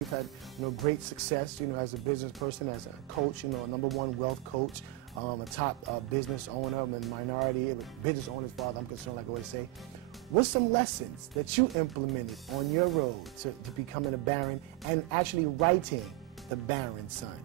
We've had, great success, as a business person, as a coach, a #1 wealth coach, a top business owner, and minority business owner as far as I'm concerned, like I always say. What's some lessons that you implemented on your road to becoming a Baron and actually writing the Baron Son?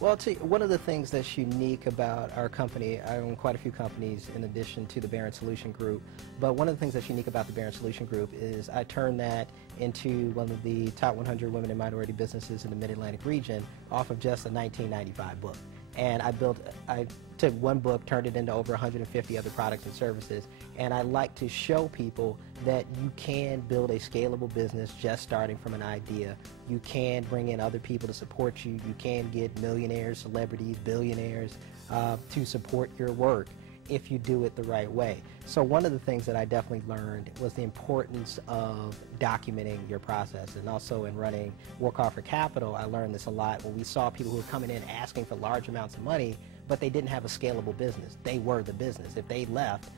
Well, I'll tell you, one of the things that's unique about our company, I own quite a few companies in addition to the Baron Solution Group, but one of the things that's unique about the Baron Solution Group is I turned that into one of the top 100 women and minority businesses in the Mid-Atlantic region off of just a 1995 book. And I took one book, turned it into over 150 other products and services, and I like to show people that you can build a scalable business just starting from an idea. You can bring in other people to support you. You can get millionaires, celebrities, billionaires to support your work if you do it the right way. So one of the things that I definitely learned was the importance of documenting your process, and also in running Work Hard for Capital, I learned this a lot when we saw people who were coming in asking for large amounts of money, but they didn't have a scalable business. They were the business. If they left,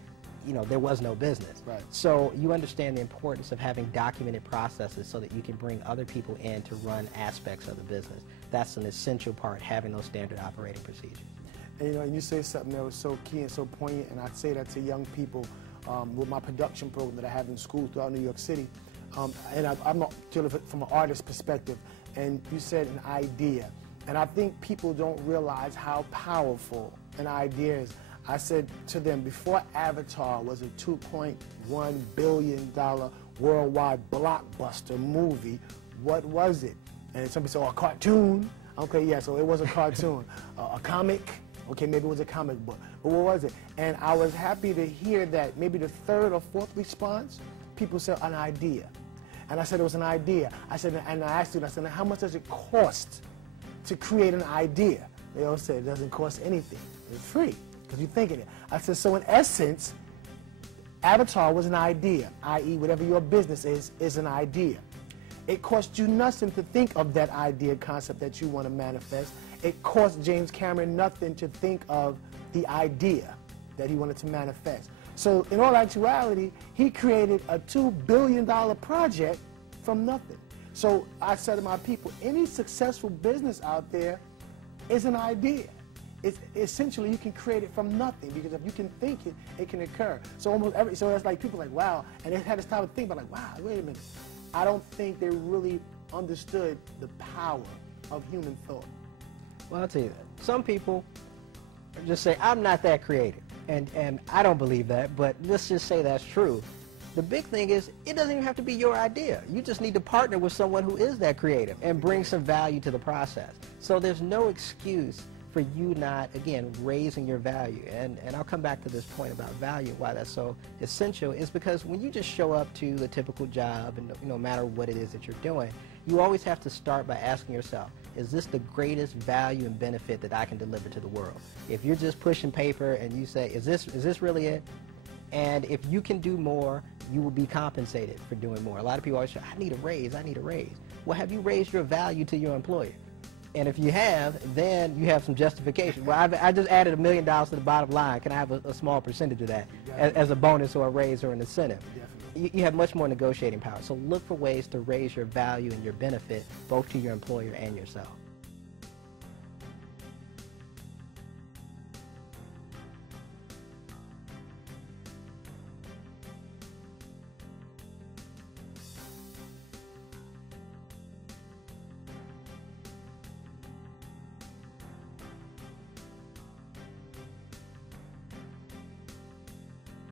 there was no business. Right. So you understand the importance of having documented processes so that you can bring other people in to run aspects of the business. That's an essential part, having those standard operating procedures. And you say something that was so key and so poignant, and I say that to young people with my production program that I have in school throughout New York City. And I'm dealing from an artist perspective, and you said an idea. And I think people don't realize how powerful an idea is. I said to them, before Avatar was a $2.1 billion worldwide blockbuster movie, what was it? And somebody said, oh, a cartoon. Okay, yeah, so it was a cartoon. A comic. Okay, maybe it was a comic book, but what was it? And I was happy to hear that maybe the third or fourth response, people said an idea. And I said it was an idea. I said, and I asked you, I said, how much does it cost to create an idea? They all said it doesn't cost anything. It's free, because you're thinking it. I said, so in essence, Avatar was an idea, i.e. whatever your business is an idea. It costs you nothing to think of that idea concept that you want to manifest. It cost James Cameron nothing to think of the idea that he wanted to manifest. So in all actuality, he created a $2 billion project from nothing. So I said to my people, any successful business out there is an idea. It's essentially, you can create it from nothing, because if you can think it, it can occur. So so it's like people are like, wow, and they had this time to think about, like, wow, wait a minute. I don't think they really understood the power of human thought. Well, I'll tell you that. Some people just say, I'm not that creative. And I don't believe that, but let's just say that's true. The big thing is, it doesn't even have to be your idea. You just need to partner with someone who is that creative and bring some value to the process. So there's no excuse for you not, again, raising your value. And I'll come back to this point about value, why that's so essential, is because when you just show up to the typical job, and no matter what it is that you're doing, you always have to start by asking yourself, is this the greatest value and benefit that I can deliver to the world? If you're just pushing paper and you say, is this really it? And if you can do more, you will be compensated for doing more. A lot of people always say, I need a raise, I need a raise. Well, have you raised your value to your employer? And if you have, then you have some justification. Well, I just added $1 million to the bottom line. Can I have a small percentage of that as a bonus or a raise or an incentive? You have much more negotiating power. So look for ways to raise your value and your benefit both to your employer and yourself.